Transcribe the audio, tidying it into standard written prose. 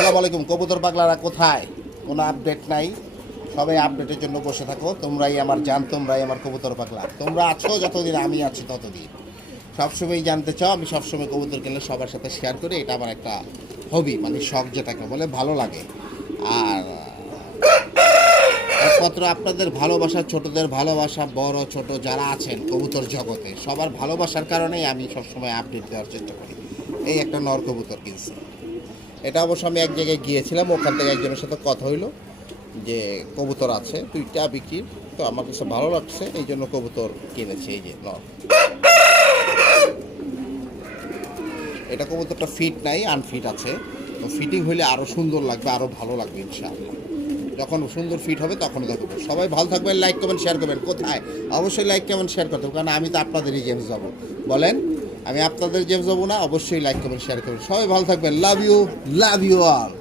আসসালামু আলাইকুম। কবুতর পাগলারা কোথায়? কোনো আপডেট নাই। সবাই আপডেটের জন্য বসে থাকো। তোমরাই আমার জান, তোমরাই আমার কবুতর পাগলা। তোমরা আছো যতদিন আমি আছি ততদিন। সবসময় জানতে চাও, আমি সবসময় কবুতর কিনলে সবার সাথে শেয়ার করি। এটা আমার একটা হবি, মানে শখ, যেটাকে বলে ভালো লাগে। আর একমাত্র আপনাদের ভালোবাসা, ছোটদের ভালোবাসা, বড় ছোট যারা আছেন কবুতর জগতে, সবার ভালোবাসার কারণেই আমি সবসময় আপডেট দেওয়ার চেষ্টা করি। এই একটা নর কবুতর কিনছি। এটা অবশ্য আমি এক জায়গায় গিয়েছিলাম, ওখান থেকে একজনের সাথে কথা হইলো যে কবুতর আছে দুইটা বিক্রির, তো আমার কাছে ভালো লাগছে, এই জন্য কবুতর কিনেছি। এই যে নর, এটা কবুতরটা ফিট নাই, আনফিট আছে। তো ফিটিং হইলে আরও সুন্দর লাগবে, আরও ভালো লাগবে ইনশাআল্লাহ। যখন সুন্দর ফিট হবে তখন দেখবো। সবাই ভালো থাকবেন, লাইক কমেন্ট শেয়ার করবেন। কোথায়? অবশ্যই লাইক কমেন্ট শেয়ার করতে হবে, কারণ আমি তো আপনাদেরই জেমস যাবো। বলেন, আমি আপনাদের জেমস যাবো না? অবশ্যই লাইক কমেন্ট শেয়ার করবেন। সবাই ভালো থাকবেন। Love you, love you all.